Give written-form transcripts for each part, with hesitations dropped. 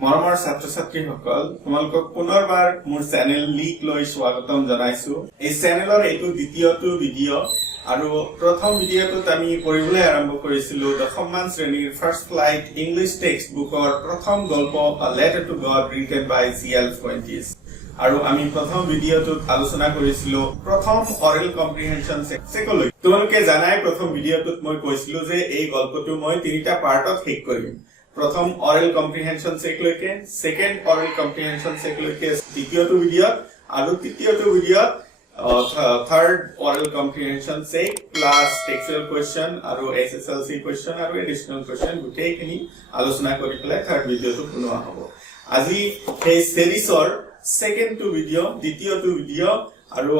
মৰমৰ ছাত্ৰ-ছাত্ৰীসকল তোমালোকক পুনৰবাৰ মোৰ চেনেল লিক লৈ স্বাগতম জনাইছো। এই চেনেলৰ এইটো দ্বিতীয়টো ভিডিঅ' আৰু প্ৰথম ভিডিঅ'টোত আমি পঢ়িবলৈ আৰম্ভ কৰিছিলো দশমমান শ্ৰেণীৰ ফাৰ্ষ্ট ফ্লাইট ইংলিছ টেক্সট বুকৰ প্ৰথম গল্প A Letter to God written by C.L. Fuentes। আৰু আমি প্ৰথম ভিডিঅ'টোত আলোচনা কৰিছিলো প্ৰথম অৰেল কম্প্ৰিহেনচন চেকলৈ। তোমালোকে জানাই প্ৰথম ভিডিঅ'টোত মই কৈছিলো যে এই গল্পটো মই তিনিটা পাৰ্টত শেষ কৰিম। প্ৰথম অৰেল কম্প্ৰিহেনচন চেকলৈকে, সেকেন্ড অৰেল কম্প্ৰিহেনচন চেকলৈকে দ্বিতীয়টো ভিডিঅ'ত, আৰু তৃতীয়টো ভিডিঅ'ত third oral comprehension check plus textual question আৰু এছএছএলসি কোৱেশ্চন আৰু এডিশনাল কোৱেশ্চন গোটেইখিনি আলোচনা কৰি পেলাই থাৰ্ড ভিডিঅ'টো বনোৱা হ'ব। আজি এই সিৰিজৰ সেকেন্ড টু ভিডিঅ', দ্বিতীয়টো ভিডিঅ' আৰু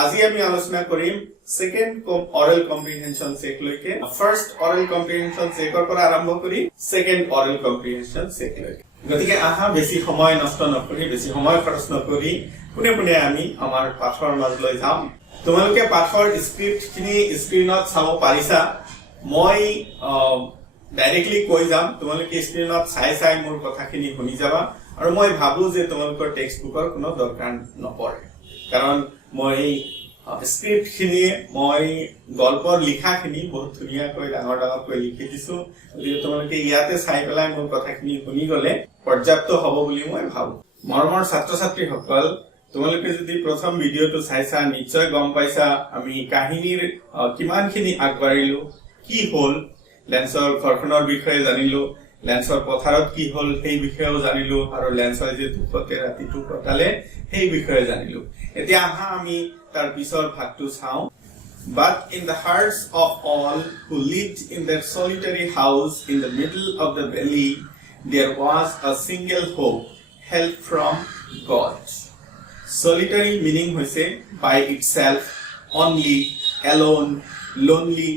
আজি আমি আলোচনা কৰিম সেকেন্ড অৰেল কম্প্ৰিহেনচন চেক লৈকে, ফাৰ্স্ট অৰেল কম্প্ৰিহেনচন চেকৰ পৰা আৰম্ভ কৰি সেকেন্ড অৰেল কম্প্ৰিহেনচন চেক লৈকে। গতিকে আহা বেছি সময় নষ্ট নকৰি, বেছি সময় খৰচ নকৰি পুনে পুনে আমি আমাৰ পাঠৰ মাজলৈ যাম। তোমালোকে পাঠৰ স্ক্ৰিপ্টখিনি স্ক্ৰিনত চাব পাৰিছা। মই ডাইৰেক্টলি কৈ যাম, তোমালোকে স্ক্ৰিনত চাই চাই মোৰ কথাখিনি শুনি যাবা। আৰু মই ভাবো যে তোমালোকৰ টেক্সট বুকৰ কোনো দৰকাৰ নপৰে, কাৰণ মই স্ক্ৰিপ্ট খিনি মই গল্পৰ লিখাখিনি বহুত ধুনীয়াকৈ ডাঙৰ ডাঙৰকৈ লিখি দিছো। গতিকে তোমালোকে ইয়াতে চাই পেলাই মোৰ কথাখিনি শুনি গলে পৰ্যাপ্ত হ'ব বুলি মই ভাবো। মৰমৰ ছাত্ৰ-ছাত্ৰীসকল, তোমালোকে যদি প্ৰথম ভিডিঅ'টো চাইছা নিশ্চয় গম পাইছা আমি কাহিনীৰ কিমানখিনি আগবাঢ়িলো, কি হ'ল, লেন্সৰ ঘৰখনৰ বিষয়ে জানিলো, লেন্সৰ পথাৰত কি হ'ল সেই বিষয়েও জানিলো, আৰু লেন্সৰ যে দুখতে ৰাতিটো কটালে সেই বিষয়ে জানিলো। এতিয়া আহা আমি তাৰ পিছৰ ভাগটো চাওঁ। But in the hearts of all who lived in that solitary house in the middle of the valley, there was a single hope, help from God. Solitary meaning hoise by itself, only, alone, lonely,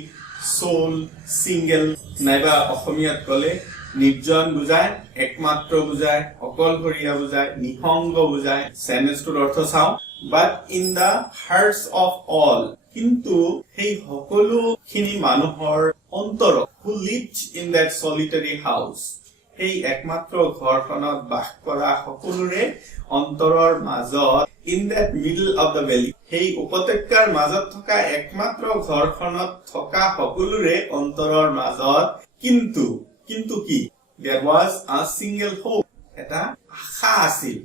sole, single, naiba অসমীয়াত কলে নিৰ্জন বুজায়, একমাত্ৰ বুজায়, অকলশৰীয়া বুজায়, নিসংগ বুজায়। সেন্টেন্সটোৰ অৰ্থ চাওঁ। But in the hearts of all, কিন্তু সেই সকলোখিনি মানুহৰ অন্তৰত, who lived in that solitary house, সেই একমাত্ৰ ঘৰখনত বাস কৰা সকলোৰে অন্তৰৰ মাজত, in that middle of the valley, সেই উপত্যকাৰ মাজত থকা একমাত্ৰ ঘৰখনত থকা সকলোৰে অন্তৰৰ মাজত কিন্তু কি, there was a single hope, এটা আশা আছিল,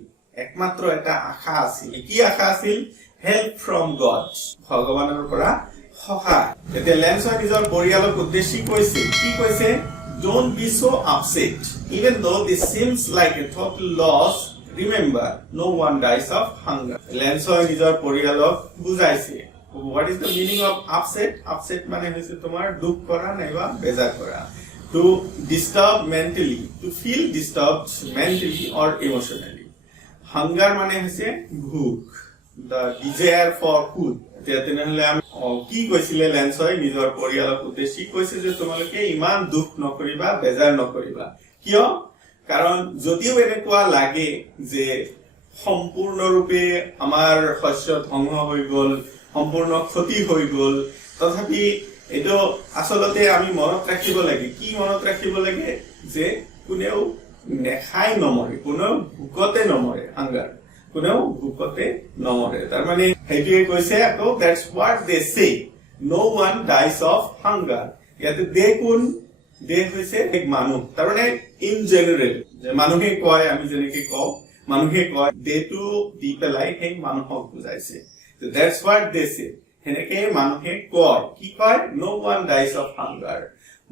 একমাত্ৰ এটা আশা আছিল। কি আশা আছিল? হেল্প ফ্ৰম গড, ভগৱানৰ পৰা সহায়। এতিয়া লেন্সৰ নিজৰ পৰিয়ালক উদ্দেশ্যি কৈছে, কি কৈছে? Don't be so upset, even though this seems like a total loss. Remember, no one dies of hunger. লেন্সৰ নিজৰ পৰিয়ালক বুজাইছে। What is the meaning of upset? Upset মানে হৈছে তোমাৰ দুখ কৰা নাইবা বেজাৰ কৰা। To disturb mentally, to feel disturbed mentally or emotionally. Hunger মানে হৈছে ভোক, the desire for food. তেনেহলে আমি কি কৈছিলে লেন্সই নিজৰ পৰিয়ালক উদ্দেশ্যি কৈছে যে তোমালোকে ইমান দুখ নকৰিবা, বেজাৰ নকৰিবা। কিয়? কাৰণ যদিও এনেকুৱা লাগে যে সম্পূৰ্ণৰূপে আমাৰ শস্য ধ্বংস হৈ গল, সম্পূৰ্ণ ক্ষতি হৈ গল, তথাপি এইটো আচলতে আমি মনত ৰাখিব লাগে। কি মনত ৰাখিব লাগে? যে কোনেও নেখাই নমৰে, কোনেও ভোকতে নমৰে। হাংগাৰ, কোনেও ভোকতে নমৰে। তাৰমানে সেইটোৱে কৈছে আকৌ, that's what they say, no one dies of hunger. ইয়াতে দে কোন? দে হৈছে এক মানুহ, তাৰমানে ইন জেনেৰেল মানুহে কয়, আমি যেনেকে কওঁ মানুহে কয়, দেটো দি পেলাই সেই মানুহক বুজাইছে। that's what they say, সেনেকে মানুহে কয়। কি কয়? no one dies of hunger,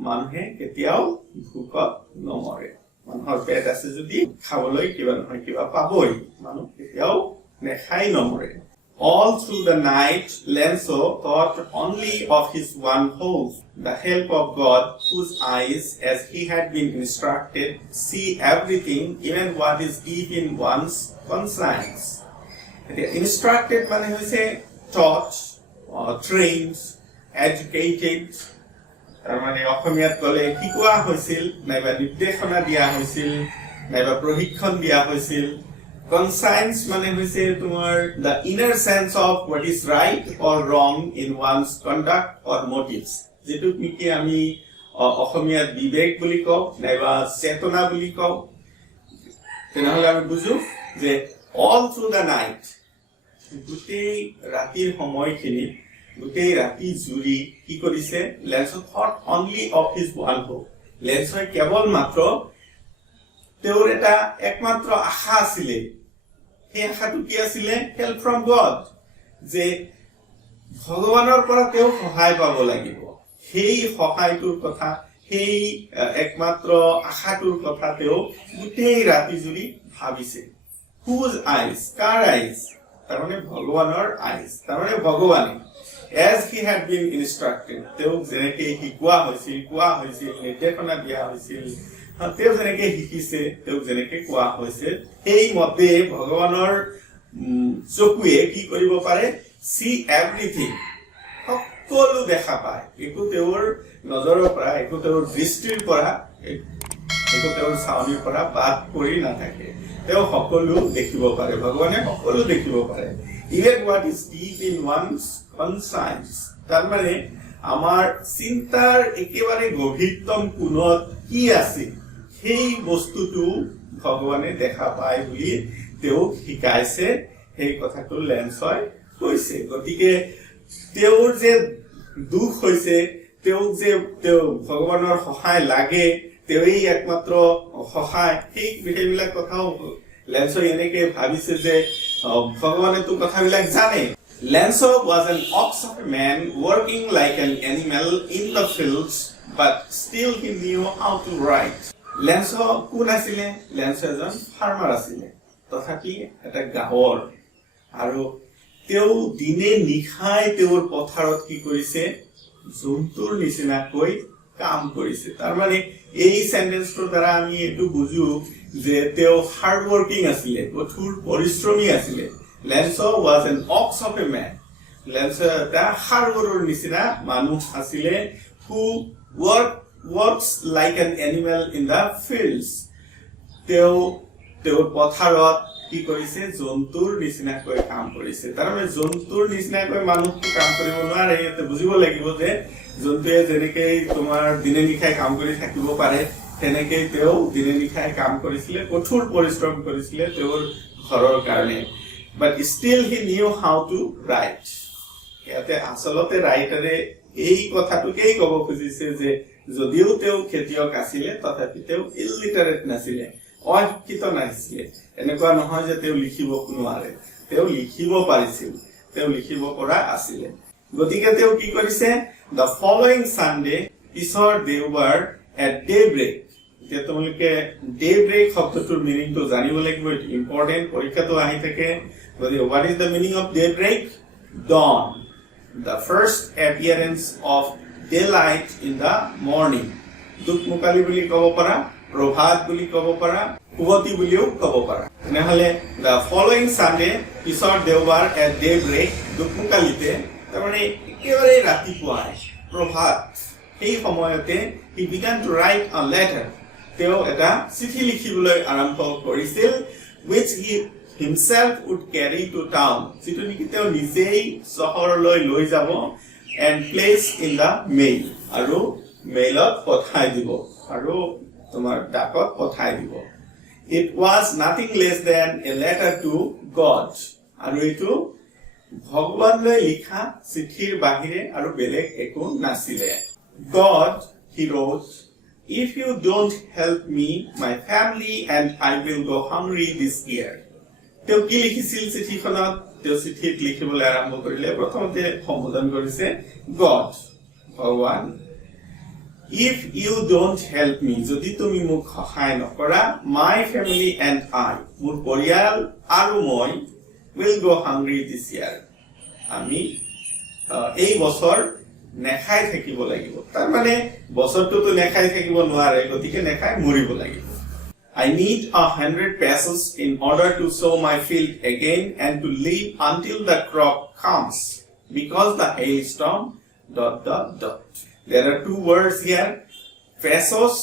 মানুহে কেতিয়াও ভোকত নমৰে। মানুহৰ পেট আছে যদি খাবলৈ কিবা নহয় কিবা পাবই, মানুহ কেতিয়াও নেখাই নমৰে। All through the night, Lenso thought only of his one hope, the help of God, whose eyes, as he had been instructed, see everything, even what is deep in one's conscience. Instructed মানে হৈছে taught, trained, educated. তাৰমানে অসমীয়াত কলে শিকোৱা হৈছিল, নাইবা নিৰ্দেশনা দিয়া হৈছিল, নাইবা প্ৰশিক্ষণ দিয়া হৈছিল। কনসায়েন্স মানে হৈছে তোমাৰ the inner sense of what is right or wrong in one's conduct or motives, যেটো কি আমি অসমীয়াত বিবেক বুলি কওঁ, নাইবা চেতনা বুলি কওঁ। তেনেহলে আমি বুঝো যে all through the night গোটেই ৰাতিৰ সময়খিনি গোটেই ৰাতি জুৰি কি কৰিছে lens thought only of his one hope লেন্সই কেৱল মাত্ৰ তেওঁৰ এটা একমাত্ৰ আশা আছিল সেই আশাটো কি আছিল help from God যে ভগৱানৰ পৰা তেওঁ সহায় পাব লাগিব সেই সহায়টোৰ কথা সেই একমাত্ৰ আশাটোৰ কথা তেওঁ গোটেই ৰাতি জুৰি ভাবিছে whose eyes কাৰ eyes তাৰমানে ভগৱানৰ eyes তাৰমানে ভগৱানে as he had been instructed তেওঁ যেনেকৈ কোৱা হৈছিল নিৰ্দেশনা দিয়া হৈছিল তেওঁ যেনেকৈ শিকিছে তেওঁ যেনেকৈ কোৱা হৈছে সেই মতে ভগৱানৰ চকুৱে কি কৰিব পাৰে see everything সকলো দেখা পায় একো তেওঁৰ নজৰৰ পৰা একো তেওঁৰ দৃষ্টিৰ পৰা একো তেওঁৰ চাউনিৰ পৰা বাদ পৰি নাথাকে তেওঁ সকলো দেখিব পাৰে ভগৱানে সকলো দেখিব পাৰে even what is deep in one's conscience তাৰমানে আমাৰ চিন্তাৰ একেবাৰে গভীৰতম কোণত কি আছে সেই বস্তুটো ভগৱানে দেখা পায় বুলি তেওঁ শিকাইছে সেই কথাটো লেন্সই কৈছে গতিকে তেওঁৰ যে দুখ হৈছে তেওঁ যে তেওঁ ভগৱানৰ সহায় লাগে তেওঁই একমাত্ৰ সহায় সেই বিষয়বিলাক কথাও লেন্সই এনেকৈ ভাবিছে যে ভগৱানে তো কথাবিলাক জানে Lanso was an ox of a man working like an animal in the fields, but still he knew how to write. Lanso কোন আছিলে Lanso এজন ফাৰ্মাৰ আছিলে তথাপি এটা গাঁৱৰ আৰু তেওঁ দিনে নিশাই তেওঁৰ পথাৰত কি কৰিছে জন্তুৰ নিচিনাকৈ কাম কৰিছে তাৰ মানে এই সেন্টেন্সটোৰ দ্বাৰা আমি এটো বুজো যে তেওঁ হাৰ্ড ওয়াৰ্কিং আছিলে কঠোৰ পৰিশ্ৰমী আছিলে Lanso was an ox of a man. Lanso da harboror nisina manu asile who works like an animal in the fields. Teo potharot ki korise jontur nisina koi kaam korise. Tarame jontur nisina koi manu ki kaam koribo নোৱাৰে তে বুজিব লাগিব যে জন্তুৱে যেনেকৈ তোমাৰ দিনে নিশাই কাম কৰি থাকিব পাৰে তেনেকৈ তেও দিনে নিশাই কাম কৰিছিলে কঠোৰ পৰিশ্ৰম কৰিছিলে তেওঁৰ ঘৰৰ কাৰণে But still he knew how to write. ইয়াতে আসলতে রাইটারে এই কথাটোকেই কব খুজিছে যে যদিও তেও খেতিয়ক আছিলে তথাপি তেও ইলিটারেট নাছিলে অশিক্ষিত নাছিলে এনেকুৱা নহয় যে তেও লিখিব নোৱাৰে তেও লিখিব পাৰিছিল তেও লিখিব পৰা আছিলে গতিকে তেও কি কৰিছে the following Sunday পিছৰ দেওবাৰ at daybreak যে তোমালোকে daybreak শব্দটোৰ মিনিংটো জানিব লাগিব ইম্পৰ্টেন্ট পৰীক্ষাটো আহি থাকে What is the meaning of daybreak? Dawn. The first appearance of daylight in the morning. Dukmukali buli kobo para, probhat buli kobo para, puvati buliu kobo para. Nehale the following Sunday, pisor deobar at daybreak, dukmukalite, tamane ekebare ratipuai, probhat. Ei samoyote he began to write a letter. Teo eta chithi likhibuloi arambho korisil, which he himself would carry to town. Situ niki teo nijei sohorloi loi jabo and place in the mail. Aru mailot pothai dibo. Aru tomar dakot pothai dibo. It was nothing less than a letter to God. Aru etu bhagwan loi likha chithir bahire aru belek eko nasile. God, he wrote, if you don't help me, my family and I will go hungry this year. তেওঁ কি লিখিছিল চিঠিখনত তেওঁ চিঠিত লিখিবলৈ আৰম্ভ কৰিলে প্ৰথমতে সম্বোধন কৰিছে গড ভগৱান if you don't help me যদি তুমি মোক সহায় নকৰা my family and I মোৰ পৰিয়াল আৰু মই will go hungry this year আমি এই বছৰ নেখাই থাকিব লাগিব তাৰ মানে বছৰটোতো নেখাই থাকিব নোৱাৰে গতিকে নেখাই মৰিব লাগিব I need 100 pesos in order to sow my field again and to live until the crop comes because the hailstorm ... There are two words here, pesos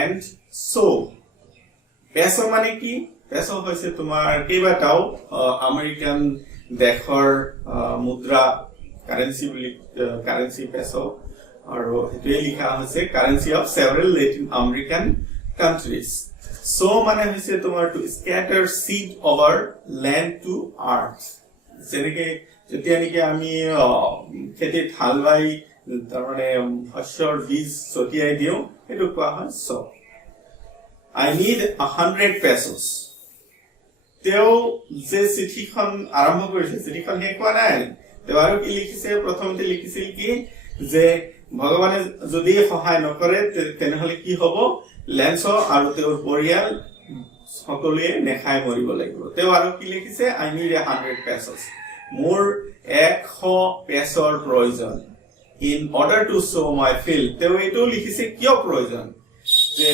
and sow. Peso mane ki? Peso hoise tumar kebatao American dekhor mudra currency peso aru etue likha hoise currency of several Latin American countries. So মানে হৈছে তোমাৰ to scatter seed over land to earth. যেনেকে যেতিয়া নেকি আমি খেতিত হাল বাই তাৰমানে শস্যৰ বীজ ছটিয়াই দিওঁ সেইটো কোৱা হয় sow. I need 100 pesos. তেওঁ যে চিঠিখন আৰম্ভ কৰিছে চিঠিখন শেষ হোৱা নাই তেওঁ আৰু কি লিখিছে প্ৰথমতে লিখিছিল কি যে ভগৱানে যদি সহায় নকৰে তেনেহলে কি হ'ব লেন্স আৰু তেওঁৰ পৰিয়াল সকলোৱে নেখাই মৰিব লাগিব তেওঁ আৰু কি লিখিছে I need 100 pesos. মোৰ 100 পেছৰ প্ৰয়োজন in order to sow my field. তেওঁ এইটো লিখিছে কিয় প্ৰয়োজন যে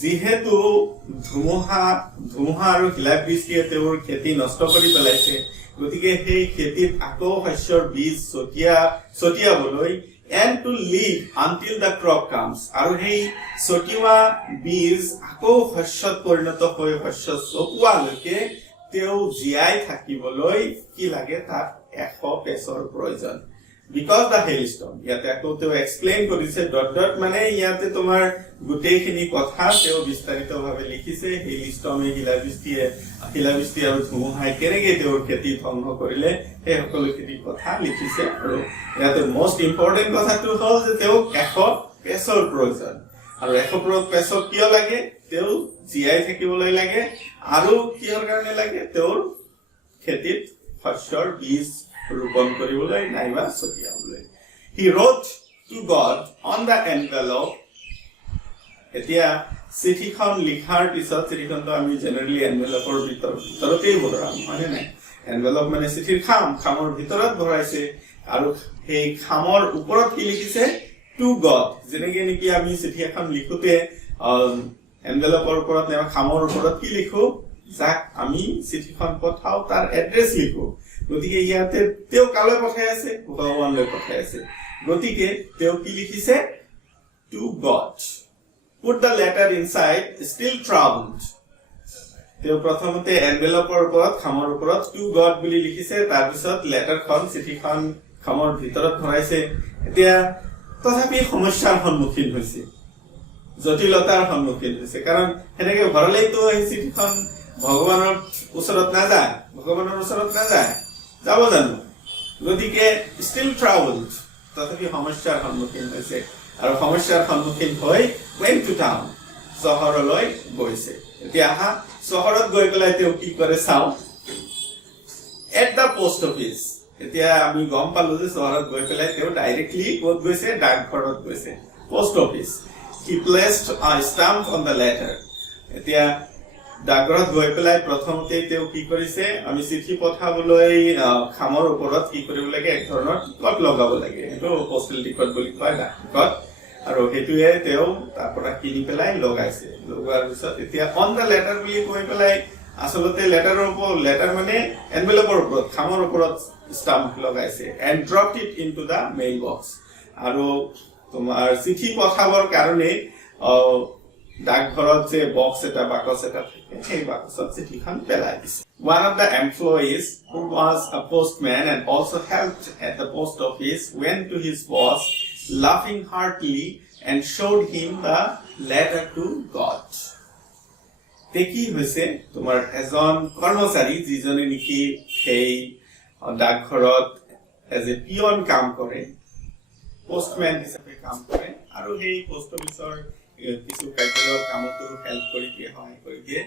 যিহেতু ধুমুহা আৰু শিলাবৃষ্টিয়ে তেওঁৰ খেতি নষ্ট কৰি পেলাইছে গতিকে সেই খেতিত আকৌ শস্যৰ বীজ ছটিয়াবলৈ and to live until the crop comes. আৰু সেই ছটিওৱা বীজ আকৌ শস্যত পৰিণত হৈ শস্য চপোৱালৈকে তেওঁ জীয়াই থাকিবলৈ কি লাগে তাত 100 পেছৰ প্ৰয়োজন because the hailstorm. ইয়াতে আকৌ তেওঁ এক্সপ্লেইন কৰিছে ডট মানে ইয়াতে তোমাৰ গোটেইখিনি কথা তেওঁ বিস্তাৰিতভাৱে লিখিছে হেইলস্টৰ্মে শিলাবৃষ্টি আৰু ধুমুহাই কেনেকে তেওঁৰ খেতি ধ্বংস কৰিলে সেই সকলোখিনি কথা লিখিছে আৰু ইয়াতে মোষ্ট ইম্পৰ্টেণ্ট কথাটো হ'ল যে তেওঁ 100 পেছৰ প্ৰয়োজন আৰু 100 পেছ কিয় লাগে তেওঁ জীয়াই থাকিবলৈ লাগে আৰু কিহৰ কাৰণে লাগে তেওঁৰ খেতিত শস্যৰ বীজ ৰোপণ কৰিবলৈ নাইবা ছটিয়াবলৈ he wrote to God on the envelope. এতিয়া চিঠিখন লিখাৰ পিছত চিঠিখনটো আমি জেনেৰেলি এনভেলপৰ ভিতৰতেই ভৰাম হয় নাই এনভেলপ মানে চিঠিৰ খামৰ ভিতৰত ভৰাইছে আৰু সেই খামৰ ওপৰত কি লিখিছে to God. যেনেকে নেকি আমি চিঠি এখন লিখোতে এনভেলপৰ ওপৰত নাইবা খামৰ ওপৰত কি লিখো যাক আমি চিঠিখন পঠাও তাৰ এড্ৰেছ লিখো গতিকে ইয়াতে তেওঁ কালৈ পঠাই আছে ভগৱানলৈ পঠাই আছে গতিকে তেওঁ কি লিখিছে to God. Put the letter inside still troubled. তেওঁ প্ৰথমতে এনভেলপৰ ওপৰত খামৰ ওপৰত to God বুলি লিখিছে তাৰ পিছত লেটাৰখন চিঠিখন খামৰ ভিতৰত ভৰাইছে এতিয়া তথাপি সমস্যাৰ সন্মুখীন হৈছে জটিলতাৰ সন্মুখীন হৈছে কাৰণ হেনেকে ভৰালেইতো এই চিঠিখন ভগৱানৰ ওচৰত নাযায় যাব জানো গতিকে still troubled তথাপি সমস্যাৰ সন্মুখীন হৈছে আৰু সমস্যাৰ সন্মুখীন হৈ went to town চহৰলৈ গৈছে এতিয়া চহৰত গৈ পেলাই তেওঁ কি কৰে চাও at the post office. এতিয়া আমি গম পালো যে চহৰত গৈ পেলাই তেওঁ ডাইৰেক্টলি ক'ত গৈছে ডাকঘৰত গৈছে post office. He placed a stamp on the letter. এতিয়া ডাকঘৰত গৈ পেলাই প্ৰথমতে তেওঁ কি কৰিছে আমি চিঠি পঠাবলৈ খামৰ ওপৰত কি কৰিব লাগে এক ধৰণৰ টিকট লগাব লাগে এটো পোষ্টেল টিকট বুলি কয় টিকট আৰু হেতুৱে তেওঁ তাৰ পৰা কিনি পেলাই লগাইছে লগোৱাৰ পিছত এতিয়া অন দা লেটাৰ বুলি কৈ পেলাই আসলতে লেটাৰ মানে এনভেলপৰ ওপৰত খামৰ ওপৰত স্টাম্প লগাইছে and dropped it into the mail box. আৰু তোমাৰ চিঠি পঠাবৰ কাৰণে ডাকঘৰত যে বক্স এটা বাকচ এটা থাকে সেই বাকচত চিঠিখন পেলাই দিছে. One of the employees who was a postman and also helped at the post office went to his boss laughing heartily and showed him the letter to God. দেখি হৈছে তোমাৰ এজন কৰ্মচাৰী যিজনে নেকি সেই ডাকঘৰত এজ এ পিয়ন কাম কৰে পোষ্টম্যান হিচাপে কাম কৰে আৰু সেই পোষ্ট অফিচৰ কিছু কাৰ্যৰ কামতো হেল্প কৰি দিয়ে সহায় কৰি দিয়ে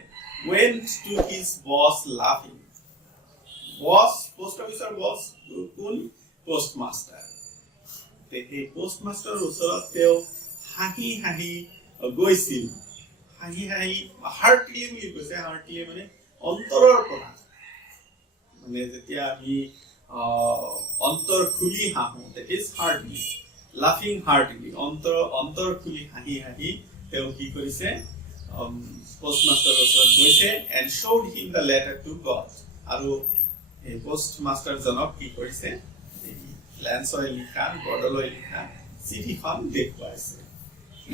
went to his boss laughing. boss post অফিচৰ বস কোন পোষ্টমাষ্টাৰ সেই পোষ্টমাষ্টাৰৰ ওচৰত তেওঁ হাঁহি হাঁহি গৈছিল হাৰ্টলি বুলি কৈছে হাৰ্টলি মানে অন্তৰৰ পৰা মানে যেতিয়া আমি অন্তৰ খুলি হাঁহো that is heartily laughing heartily অন্তৰ খুলি হাঁহি হাঁহি তেওঁ কি কৰিছে পোষ্টমাষ্টাৰৰ ওচৰত গৈছে and showed him the letter to God. আৰু এই পোষ্টমাষ্টাৰ জনক কি কৰিছে লেন্সলৈ লিখা বৰ্ডলৈ লিখা চিঠিখন দেখুৱাইছে.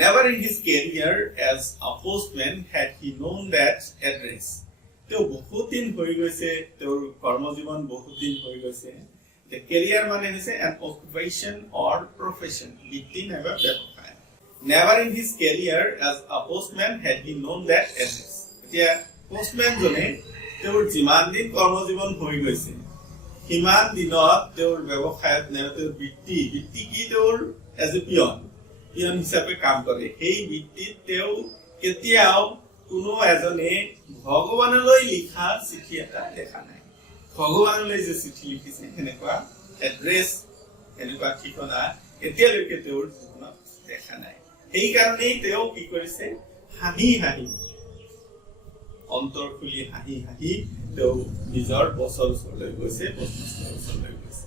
Never in his career as a postman had he known that address. তেওঁ বহুত দিন হৈ গৈছে তেওঁৰ কৰ্মজীৱন বহুত দিন হৈ গৈছে the career মানে হৈছে an occupation or profession বৃত্তি নাইবা ব্যৱসায় Never in his career as a postman had he known that address. এতিয়া postman জনে তেওঁৰ যিমান দিন কৰ্মজীৱন হৈ গৈছে সিমান দিনত তেওঁৰ ব্যৱসায়ত তেওঁৰ বৃত্তি কি তেওঁৰ এজ এ পিয়ন হিচাপে কাম কৰে সেই বৃত্তিত তেওঁ কেতিয়াও কোনো এজনে ভগৱানলৈ লিখা চিঠি এটা দেখা নাই ভগৱানলৈ যে চিঠি লিখিছে সেনেকুৱা এড্ৰেছ এনেকুৱা ঠিকনা এতিয়ালৈকে তেওঁৰ জীৱনত দেখা নাই এই কাৰণেই তেওঁ কি কৰিছে হাঁহি হাঁহি অন্তৰ খুলি হাঁহি হাঁহি তেওঁ নিজৰ বছৰ ওচৰলৈ গৈছে postmaster ওচৰলৈ গৈছে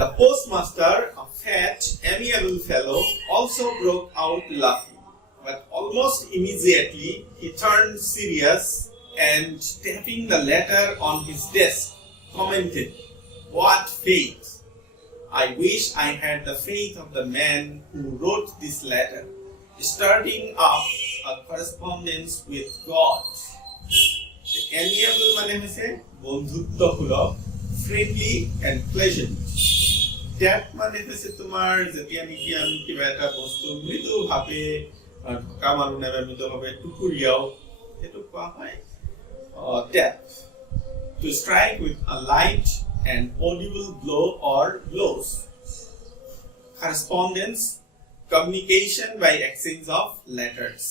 The postmaster, a fat, amiable fellow, also broke out laughing, but almost immediately he turned serious and, tapping the letter on his desk, commented, "What faith! I wish I had the faith of the man who wrote this letter, starting up a correspondence with God." The amiable mane hoise bondhuttwসুলভ, friendly and pleasant. That মানে হচ্ছে তোমার যেতিয়া নেকি আমি কিবা এটা বস্তু মৃদু ভাবে ঢকা মাৰো না মৃদু ভাবে টুকুৰিয়াও এটো কোৱা হয় tap to strike with a light and audible blow or blows. Correspondence, communication by exchange of letters.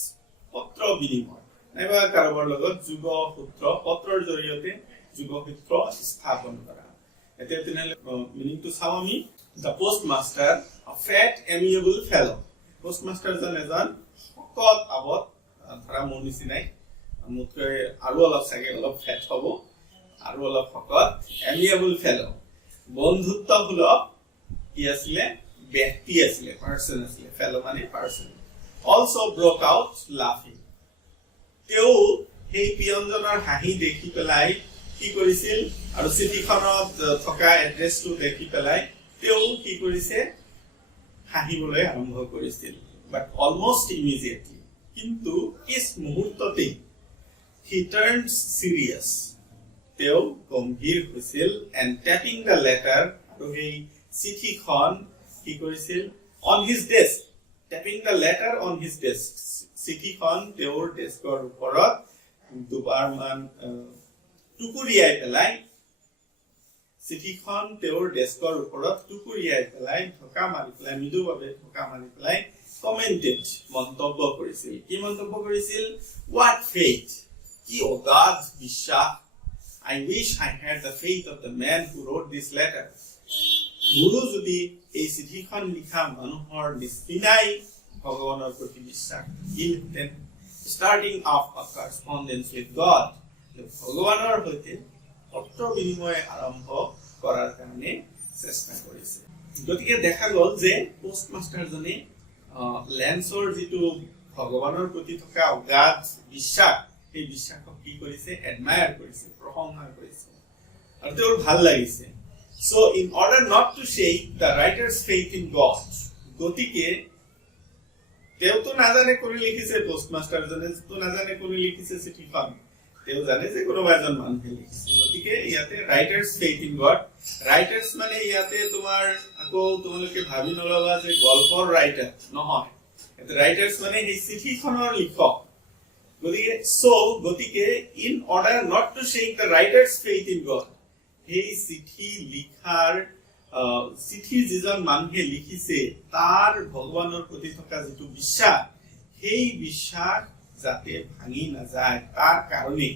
পত্ৰ বিনিময় নাইবা কাৰোবাৰ লগত যোগসূত্ৰ পত্ৰৰ জৰিয়তে যোগসূত্ৰ স্থাপন কৰা এতিয়া তেনেহলে মিনিংটো চাও আমি The postmaster, a fat, amiable fellow. Postmaster জন এজন শকত আবত ধৰা মোৰ নিচিনাই মোতকৈ আৰু অলপ চাগে অলপ ফেট হ'ব আৰু অলপ শকত amiable fellow বন্ধুত্বসুলভ কি আছিলে ব্যক্তি আছিলে পাৰ্সন আছিলে fellow মানে person also broke out laughing তেওঁ সেই পিয়নজনৰ হাঁহি দেখি পেলাই কি কৰিছিল আৰু চিঠিখনত থকা এড্ৰেছটো দেখি পেলাই তেওঁ কি কৰিছে হাঁহিবলৈ আৰম্ভ কৰিছিল but almost immediately কিন্তু কিছ মুহূৰ্ততে he turned serious তেওঁ গম্ভীৰ হৈছিল and tapping the letter আৰু সেই চিঠিখন কি কৰিছিল on his desk tapping the letter on his desk চিঠিখন তেওঁৰ ডেস্কৰ ওপৰত দুবাৰমান টুকুৰিয়াই পেলাই চিঠিখন তেওঁৰ ডেস্কৰ ওপৰত টুকুৰিয়াই পেলাই ঢকা মাৰি পেলাই মৃদুভাৱে ঢকা মাৰি পেলাই কমেন্টেড মন্তব্য কৰিছিল কি মন্তব্য কৰিছিল what faith কি অগাধ বিশ্বাস I wish I had the faith of the man who wrote this letter মোৰো যদি এই চিঠিখন লিখা মানুহৰ নিচিনাই ভগৱানৰ প্ৰতি বিশ্বাস থাকিলহেঁতেন starting off a correspondence with God ভগৱানৰ সৈতে পত্ৰ বিনিময় আৰম্ভ কৰাৰ কাৰণে চেষ্টা কৰিছে গতিকে দেখা গ'ল যে পোষ্টমাষ্টাৰ জনে লেন্সৰ যিটো ভগৱানৰ প্ৰতি থকা অগাধ বিশ্বাস এই বিশ্বাসক কি কৰিছে এডমায়াৰ কৰিছে প্ৰশংসা কৰিছে আৰু তেওঁৰ ভাল লাগিছে so in order not to shake the writer's faith in God গতিকে তেওঁতো নাজানে কোনে লিখিছে পোষ্টমাষ্টাৰ জনে তো নাজানে কোনে লিখিছে চিঠিখন তেওঁ জানে যে কোনোবা এজন মানুহে লিখিছে গতিকে ইয়াতে ৰাইটাৰ্স ফেইথ ইন গড ৰাইটাৰ্স মানে ইয়াতে তোমাৰ আকৌ তোমালোকে ভাবি নলবা যে গল্পৰ ৰাইটাৰ নহয় এতে ৰাইটাৰ্স মানে এই চিঠিখনৰ লিখক গতিকে in order not to shake the writer's faith in God এই চিঠি লিখাৰ চিঠি যিজন মানুহে লিখিছে তাৰ ভগৱানৰ প্ৰতি থকা যিটো বিশ্বাস সেই বিশ্বাস যাতে ভাঙি না যায় তার কারণে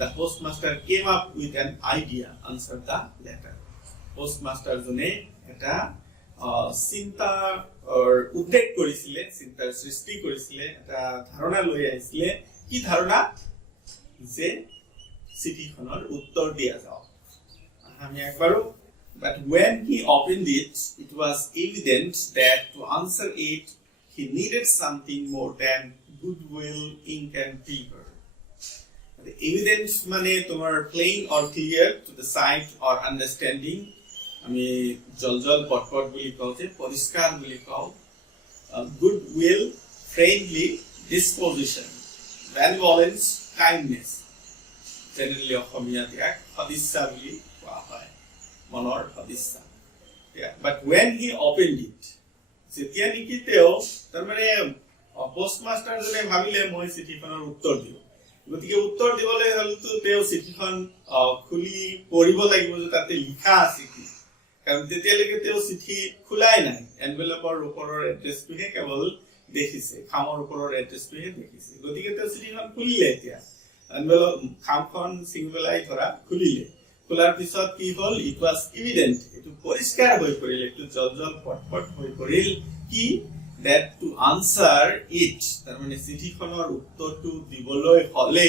the postmaster came up with an idea answer the letter postmaster জনে এটা চিন্তা উদ্বেগ কৰিছিলে চিন্তাৰ সৃষ্টি কৰিছিলে এটা ধাৰণা লৈ আহিছিলে কি ধাৰণা যে চিঠিখনৰ উত্তৰ দিয়া যাওক আমি একবাৰো but when he opened it it was evident that to answer it he needed something more than goodwill, ink and paper. The evidence mane tomar plain or clear to the sight or understanding. Ami joljol potpot boli kaute poriskar boli kau. Goodwill, friendly disposition, benevolence, kindness. Generally Okhomia tiak hadissa boli koa hoy. Monor hadissa. Yeah, but when he opened it, যেতিয়া নেকি তেওঁ তাৰমানে পোষ্টমাষ্টাৰজনে ভাবিলে মই চিঠিখনৰ উত্তৰ দিওঁ গতিকে উত্তৰ দিবলৈ হলতো তেওঁ চিঠিখন খুলি পঢ়িব লাগিব যে তাতে লিখা আছে কি কাৰণ তেতিয়ালৈকে তেওঁ চিঠি খোলাই নাই এনভেলপৰ ওপৰৰ এড্ৰেছটোহে কেৱল দেখিছে খামৰ ওপৰৰ এড্ৰেছটোহে দেখিছে গতিকে তেওঁ চিঠিখন খুলিলে এতিয়া এনভেলপ খামখন ছিংগলাই ধৰা খুলিলে খোলাৰ পিছত কি হল ইট ওয়াজ এভিডেন্ট এটো পৰিষ্কাৰ হৈ পৰিল একটু জলজল পটপট হৈ পৰিল কি that to answer it তাৰ মানে চিঠিখনৰ উত্তৰটো দিবলৈ হলে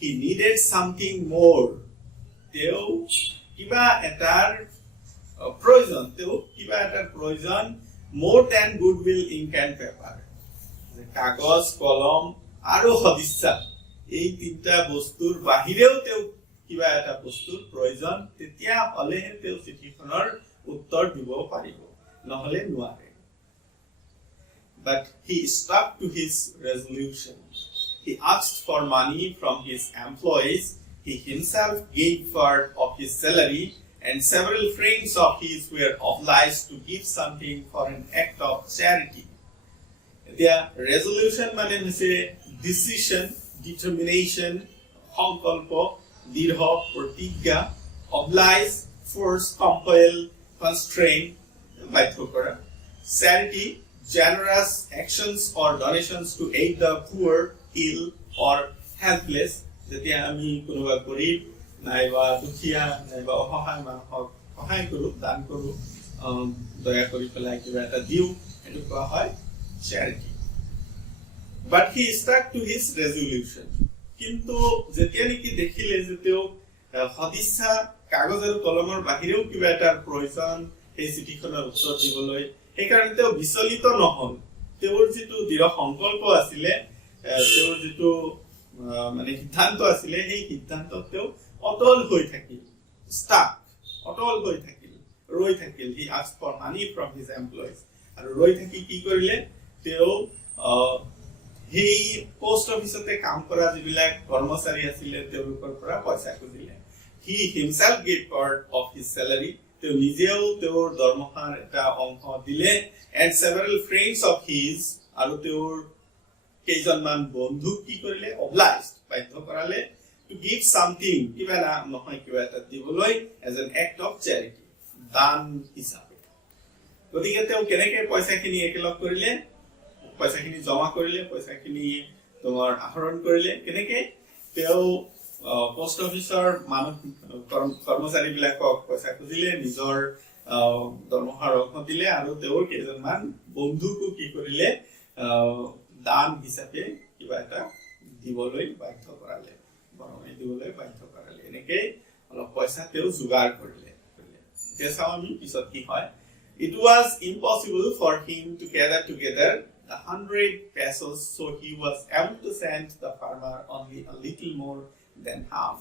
he needed something more তেওঁ কিবা এটাৰ প্ৰয়োজন more than goodwill ink and paper কাগজ কলম আৰু সদিচ্ছা এই তিনটা বস্তুৰ বাহিৰেও তেওঁ কিবা এটা বস্তুৰ প্ৰয়োজন তেতিয়া হলেহে তেওঁ চিঠিখনৰ উত্তৰ দিব পাৰিব নহলে নোৱাৰে But he stuck to his resolution. He asked for money from his employees. He himself gave part of his salary, and several friends of his were obliged to give something for an act of charity. The resolution means decision, determination, সংকল্প, দৃঢ় প্ৰতিজ্ঞা, oblige, force, compel, constrain, বাধ্য কৰা, charity, generous actions or donations to aid the poor, ill or helpless যেতিয়া আমি কোনোবা গৰীব নাইবা দুখীয়া নাইবা অসহায় মানুহক সহায় কৰো দান কৰো দয়া কৰি পেলাই কিবা এটা দিও এটো কোৱা হয় charity but he stuck to his resolution কিন্তু যেতিয়া নেকি দেখিলে যে তেওঁ সদিচ্ছা কাগজ আৰু কলমৰ বাহিৰেও কিবা এটাৰ প্ৰয়োজন এই চিঠিখনৰ উত্তৰ দিবলৈ সেইকাৰণে তেওঁ বিচলিত নহল তেওঁৰ যিটো দৃঢ় সংকল্প আছিলে তেওঁৰ যিটো মানে সিদ্ধান্ত আছিলে সেই সিদ্ধান্তত তেওঁ অটল হৈ থাকিল ৰৈ থাকিল he asked for money from his employees আৰু ৰৈ থাকি কি কৰিলে তেওঁ সেই পোষ্ট অফিচতে কাম কৰা যিবিলাক কৰ্মচাৰী আছিলে তেওঁলোকৰ পৰা পইচা খুজিলে he himself gave part of his salary তেওঁ নিজেও তেওঁৰ দৰমহাৰ এটা অংশ দিলে and several friends of his আৰু তেওঁৰ কেইজনমান বন্ধু কি কৰিলে obliged বাধ্য কৰালে to give something কিবা না নহয় কিবা এটা দিবলৈ as an act of charity দান হিচাপে গতিকে তেওঁ কেনেকৈ পইচাখিনি একেলগ কৰিলে পইচাখিনি জমা কৰিলে পইচাখিনি তোমাৰ আহৰণ কৰিলে কেনেকৈ তেওঁ পোষ্ট অফিচৰ মানুহ কৰ্মচাৰী বিলাকক পইচা খুজিলে নিজৰ দৰমহাৰ অংশ দিলে আৰু তেওঁৰ কেইজনমান বন্ধুকো কি কৰিলে দান হিচাপে কিবা এটা দিবলৈ বাধ্য কৰালে বৰঙাই দিবলৈ বাধ্য কৰালে এনেকৈ অলপ পইচা তেওঁ যোগাৰ কৰিলে এতিয়া চাওঁ আমি পিছত কি হয় It was impossible for him to gather together the 100 pesos, so he was able to send the farmer only a little more than half.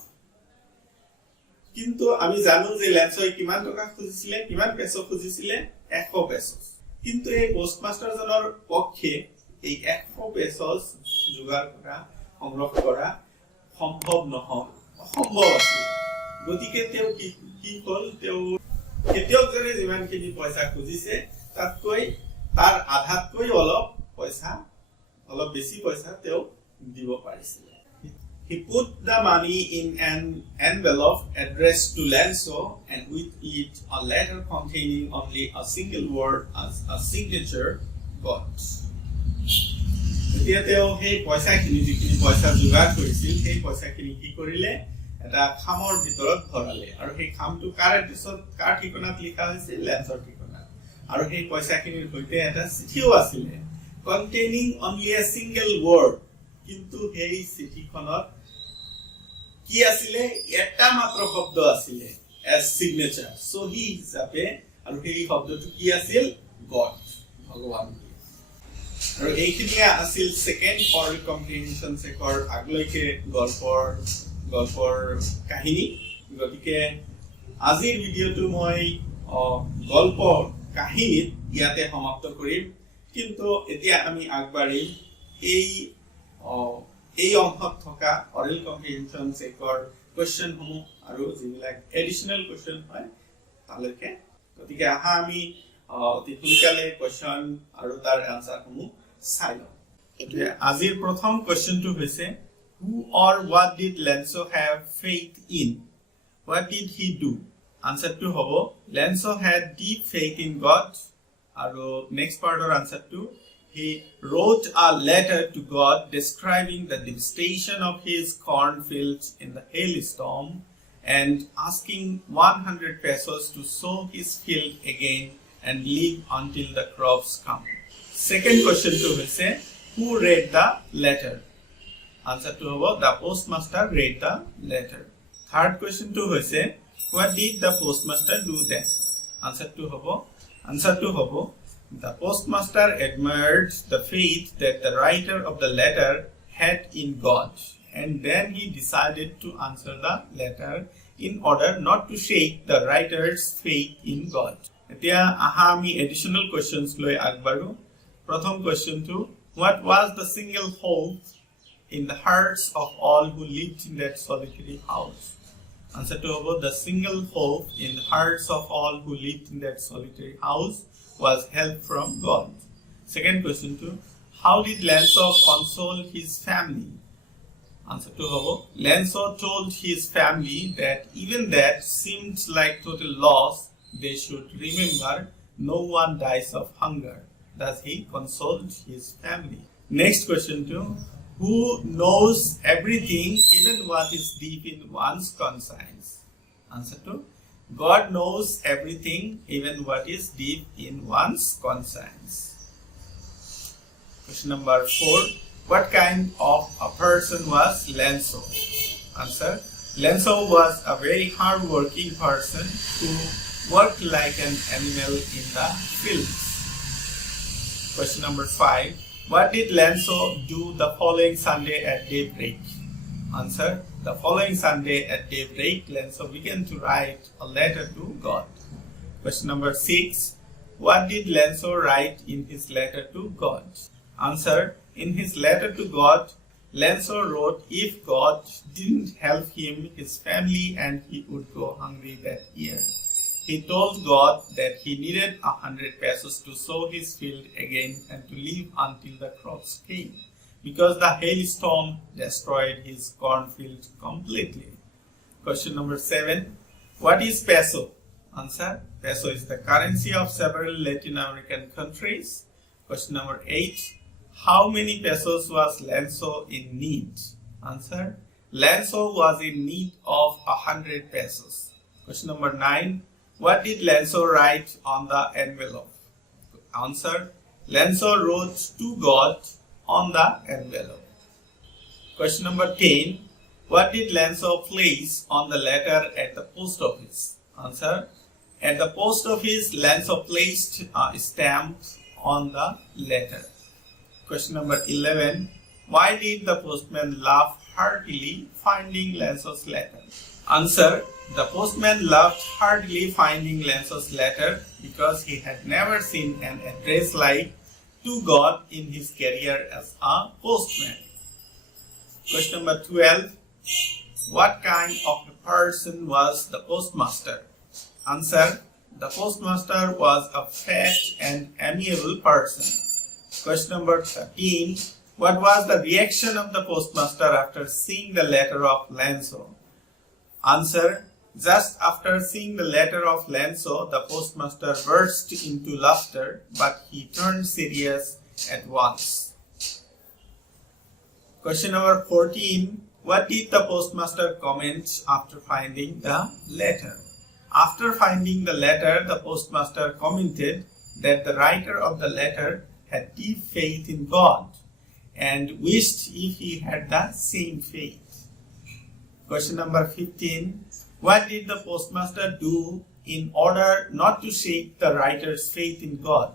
কিন্তু আমি জানো যে লেন্সই কিমান টকা খুজিছিলে কিমান পেসো খুজিছিলে 100 পেসোস কিন্তু এই পোষ্টমাস্টাৰ জনৰ পক্ষে এই 100 পেসোস যোগাৰ কৰা সংগ্ৰহ কৰা সম্ভৱ নহয় অসম্ভৱ আছিল গতিকে তেওঁ কি হ'ল তেওঁ খেতিয়কজনে যিমানখিনি পইচা খুজিছে তাতকৈ তাৰ আধাতকৈ অলপ বেছি পইচা তেওঁ দিব পাৰিছিল He put the money in an envelope addressed to Lanso and with it a letter containing only a single word as a signature got. এতিয়া তেওঁ সেই পইচাখিনি যিখিনি পইচা যোগাৰ কৰিছিল সেই পইচাখিনি কি কৰিলে এটা খামৰ ভিতৰত ভৰালে আৰু সেই খামটো কাৰ এড্ৰেছত কাৰ ঠিকনাত লিখা হৈছে লেন্সৰ ঠিকনাত আৰু সেই পইচাখিনিৰ সৈতে এটা চিঠিও আছিলে containing only a single word কিন্তু সেই চিঠিখনত কি আছিলে এটা মাত্ৰ শব্দ আছিলে as signature সহি হিচাপে আৰু সেই শব্দটো কি আছিল গড ভগৱান আৰু এইখিনি আছিল সেকেন্ড অৰ কম্প্ৰিহেনশন চেকৰ আগলৈকে গল্পৰ কাহিনী গতিকে আজিৰ ভিডিঅটো মই গল্প কাহিনীত ইয়াতে সমাপ্ত কৰিম কিন্তু এতিয়া আমি আগবাঢ়িম এই অংশত থকা অৰেল কম্প্ৰিহেনশন চেকৰ কোৱেশ্চন সমূহ আৰু যিবিলাক এডিশনাল কোৱেশ্চন হয় তালৈকে গতিকে আহা আমি অতি সোনকালে কোৱেশ্চন আৰু তাৰ আনসাৰসমূহ চাই লওঁ আজিৰ প্ৰথম কোৱেশ্চনটো হৈছে who or what did Lenso have faith in what did he do answer to hobo Lenso had deep faith in God আৰু next part or answer to he wrote a letter to God describing the devastation of his cornfields in the hailstorm and asking 100 pesos to sow his field again and live until the crops come. Second question to say, who read the letter? Answer to hobo, the postmaster read the letter. Third question to say, what did the postmaster do then? Answer to hobo, the postmaster admired the faith that the writer of the letter had in God, and then he decided to answer the letter in order not to shake the writer's faith in God. Etia ahami additional questions loi agbaru. Pratham question to what was the single hope in the hearts of all who lived in that solitary house? Answer to about the single hope in the hearts of all who lived in that solitary house was help from God. Second question to how did Lenso console his family? Answer to hobo Lenso told his family that even that seemed like total loss, they should remember no one dies of hunger. Thus he consoled his family. Next question to who knows everything, even what is deep in one's conscience? Answer to God knows everything, even what is deep in one's conscience. Question number 4. What kind of a person was Lenso? Answer. Lenso was a very hard-working person who worked like an animal in the fields. Question number 5. What did Lenso do the following Sunday at daybreak? Answer. The following Sunday at daybreak, Lenso began to write a letter to God. Question number 6. What did Lenso write in his letter to God? Answer. In his letter to God, Lenso wrote if God didn't help him, his family and he would go hungry that year. He told God that he needed 100 pesos to sow his field again and to live until the crops came, because the hailstorm destroyed his cornfield completely. Question number 7. What is peso? Answer. Peso is the currency of several Latin American countries. Question number 8. How many pesos was Lenso in need? Answer. Lenso was in need of 100 pesos. Question number 9. What did Lenso write on the envelope? Answer. Lenso wrote to God on the envelope. Question number 10. What did Lenso place on the letter at the post office? Answer. At the post office, Lenso placed a stamp on the letter. Question number 11. Why did the postman laugh heartily finding Lenso's letter? Answer. The postman laughed heartily finding Lenso's letter because he had never seen an address like to God in his career as a postman. Question number 12. What kind of a person was the postmaster? Answer. The postmaster was a fat and amiable person. Question number 13. What was the reaction of the postmaster after seeing the letter of Lenso? Answer. Just after seeing the letter of Lenso, the postmaster burst into laughter, but he turned serious at once. Question number 14. What did the postmaster comment after finding the letter? After finding the letter, the postmaster commented that the writer of the letter had deep faith in God and wished if he had the same faith. Question number 15. What did the postmaster do in order not to shake the writer's faith in God?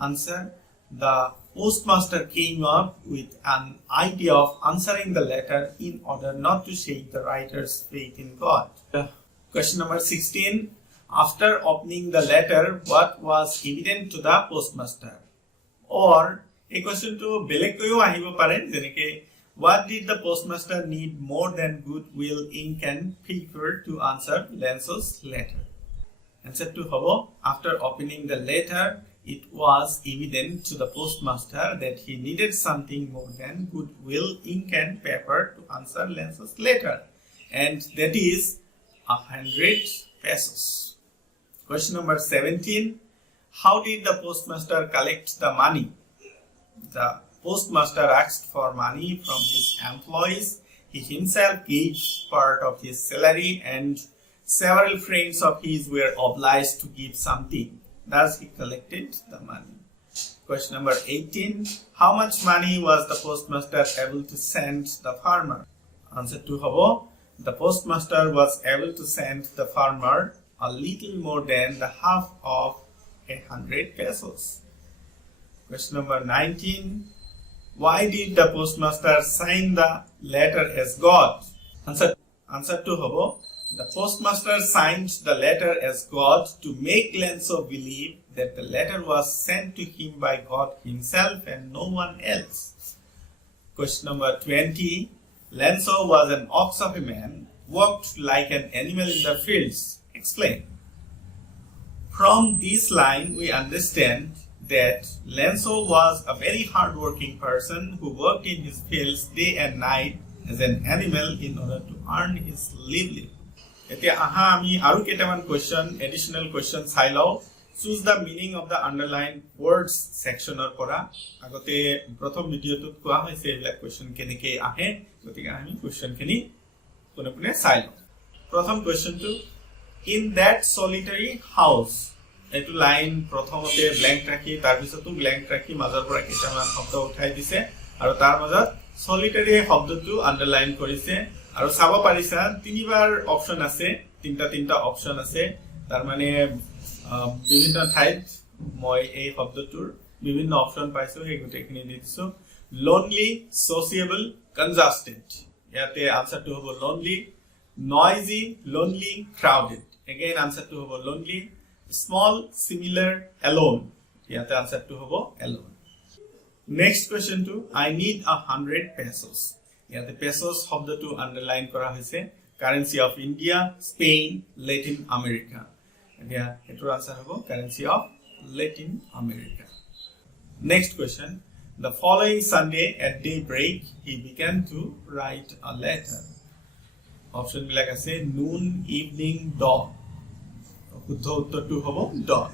Answer. The postmaster came up with an idea of answering the letter in order not to shake the writer's faith in God. Question number 16. After opening the letter, what was evident to the postmaster? Or a question to Belekkoyo ahibo pare jeneke what did the postmaster need more than goodwill, ink and paper to answer Lenso's letter? Answer to hobo, after opening the letter, it was evident to the postmaster that he needed something more than goodwill, ink and paper to answer Lenzo's letter, and that is 100 pesos. Question number 17. How did the postmaster collect the money? The postmaster asked for money from his employees. He himself gave part of his salary, and several friends of his were obliged to give something. Thus, he collected the money. Question number 18. How much money was the postmaster able to send the farmer? Answer to hobo, the postmaster was able to send the farmer a little more than the half of 100 pesos. Question number 19. Why did the postmaster sign the letter as God? Answer to hobo, the postmaster signed the letter as God to make Lenzo believe that the letter was sent to him by God himself and no one else. Question number 20. Lenzo was an ox of a man, worked like an animal in the fields. Explain. From this line, we understand that Lenzo was a very hard-working person who worked in his fields day and night as an animal in order to earn his livelihood. এতিয়া আহা আমি আৰু কেইটামান additional question চাই লওঁ। Choose the meaning of the underline words সেকশনৰ পৰা। আগতে প্ৰথম ভিডিঅ'টোত কোৱা হৈছে এইবিলাক কোৱেশ্চন কেনেকৈ আহে, গতিকে আমি কোৱেশ্চনখিনি পোনে পোনে চাই লওঁ। প্ৰথম কোৱেশ্চনটো, ইন দ্যাট সলিটাৰী হাউচ, এইটো লাইন প্ৰথমতে ব্ল্যাঙ্ক ৰাখি তাৰপিছতো ব্ল্যাঙ্ক ৰাখি মাজৰ পৰা কেইটামান শব্দ উঠাই দিছে আৰু তাৰ মাজত সলিটাৰী শব্দটো আন্ডাৰলাইন কৰিছে। আৰু চাব পাৰিছা তিনিবাৰ অপশন আছে, তিনিটা অপশন আছে, তাৰ মানে বিভিন্ন ঠাইত মই এই শব্দটোৰ বিভিন্ন অপশন পাইছো, সেই গোটেইখিনি দি দিছো। লোনলি, সোচিয়েবল, কনজাস্টেড, ইয়াতে আনসাৰটো হ'ব lonely. Noisy, lonely, crowded, again আনসাৰটো হ'ব লোনলি। স্মল, সিমিলাৰ, এলোন, ইয়াতে আনসাৰটো হ'ব এলোন। নেক্সট কোৱেশ্চনটো, আই নিড 100 pesos, ইয়াতে পেসোস শব্দটো আন্ডাৰলাইন কৰা হৈছে। কাৰেন্সি অফ ইন্ডিয়া, স্পেইন, লেটিন আমেৰিকা, এতিয়া এটোৰ আনসাৰ হ'ব কাৰেন্সি অফ লেটিন America. Next question, the following Sunday at daybreak he began to write a letter. Option বিলাক আছে নুন, ইভিনিং, ডন, শুদ্ধ উত্তৰটো হ'ব dawn.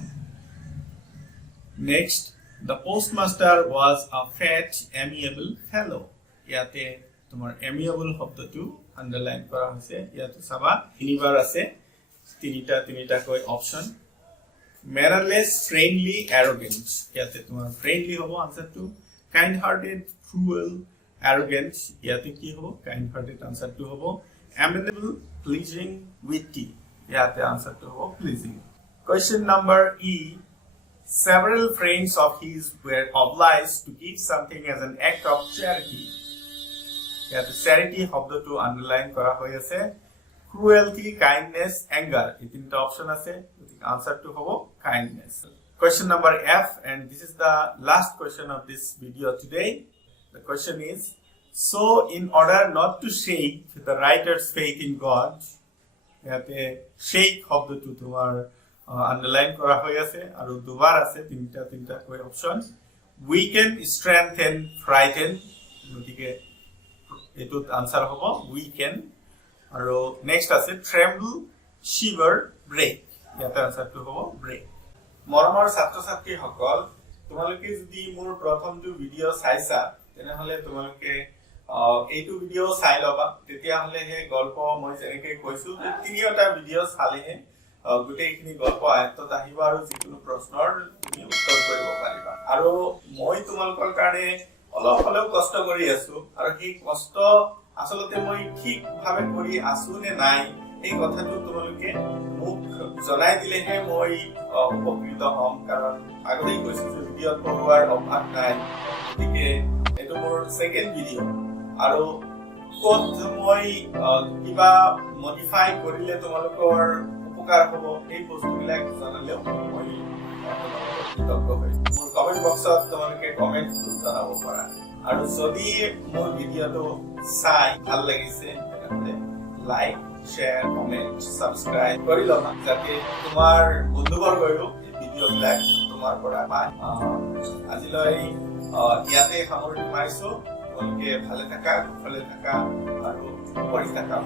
Next, the postmaster was a fat, amiable fellow, ইয়াতে তোমাৰ এমিয়েবল শব্দটো আন্ডাৰলাইন কৰা হৈছে। ইয়াতে চাবা তিনিবাৰ আছে, তিনিটা কৈ অপশন। ম্যানাৰলেস, ফ্ৰেন্ডলি, অ্যাৰোগেন্ট, ইয়াতে তোমাৰ ফ্ৰেন্ডলি হ'ব আনসাৰটো। কাইন্ড হাৰ্টেড, ক্ৰুয়েল, অ্যারোগেন্ট, ইয়াতে কি হ'ব কাইন্ড হার্টেড আনসারটো হ'ব। অ্যামেনেবল, প্লিজিং, উইটি, ইয়াতে আনসারটো হ'ব pleasing. Question number E, several friends of his were obliged to give something as an act of charity, ইয়াতে চ্যারিটি শব্দটো আন্ডারলাইন কৰা হৈ আছে। ক্ৰুয়েলটি, কাইন্ডনেস, অ্যাঙ্গার, এই তিনটা অপশন আছে, গতিকে আনসারটো হ'ব kindness. Question number F, and this is the last question of this video today. The question is, so in order not to shake the writer's faith in God, ইয়াতে shake শব্দটো তোমাৰ underline কৰা হৈ আছে আৰু দুবাৰ আছে, তিনটা কৈ অপশন। weaken, strengthen, frighten, গতিকে এটোত আনসাৰ হ'ব weaken। আৰু নেক্সট আছে tremble, shiver, break, ইয়াতে আনসাৰটো হ'ব break। মৰমৰ ছাত্ৰ ছাত্ৰী সকল, তোমালোকে যদি মোৰ প্ৰথমটো ভিডিঅ চাইছা তেনেহলে তোমালোকে এইটো ভিডিঅ চাই লবা, তেতিয়াহলে হে গল্প মই যেনেকৈ কৈছো তিনিটা ভিডিঅ চালেহে গোটেইখিনি গল্প আয়ত্তত আহিব আৰু যিকোনো প্ৰশ্নৰ তুমি উত্তৰ কৰিব পাৰিবা। আৰু মই তোমালোকৰ কাৰণে অলপ হলেও কষ্ট কৰি আছো, আৰু সেই কষ্ট আসলতে মই ঠিক ভাবে কৰি আছো নে নাই এই কথাটো তোমালোকে মোক জনাই দিলেহে মই উপকৃত হম, কাৰণ আগতেই কৈছো যে ভিডিঅ পঢ়োৱাৰ অভ্যাস নাই, গতিকে এইটো মোৰ সেকেন্ড ভিডিঅ। আৰু ক'ত মই কিবা মডিফাই কৰিলে তোমালোকৰ উপকাৰ হ'ব এই বস্তুবিলাক জনালেও মই কৃতজ্ঞ হৈ। মোৰ কমেন্ট বক্সত তোমালোকে কমেন্ট জনাব পাৰা, আৰু যদি মোৰ ভিডিঅটো চাই ভাল লাগিছে তেনেহলে লাইক শ্বেয়াৰ কমেণ্ট ছাবস্ক্ৰাইব কৰি ল'বা যাতে তোমাৰ বন্ধুবৰ্গইও এই ভিডিঅ'বিলাক তোমাৰ পৰা পায় আজিলৈ ইয়াতে সামৰণি মাৰিছো তোমালোকে ভালে থাকা কুশলে থাকা আৰু পঢ়ি থাকা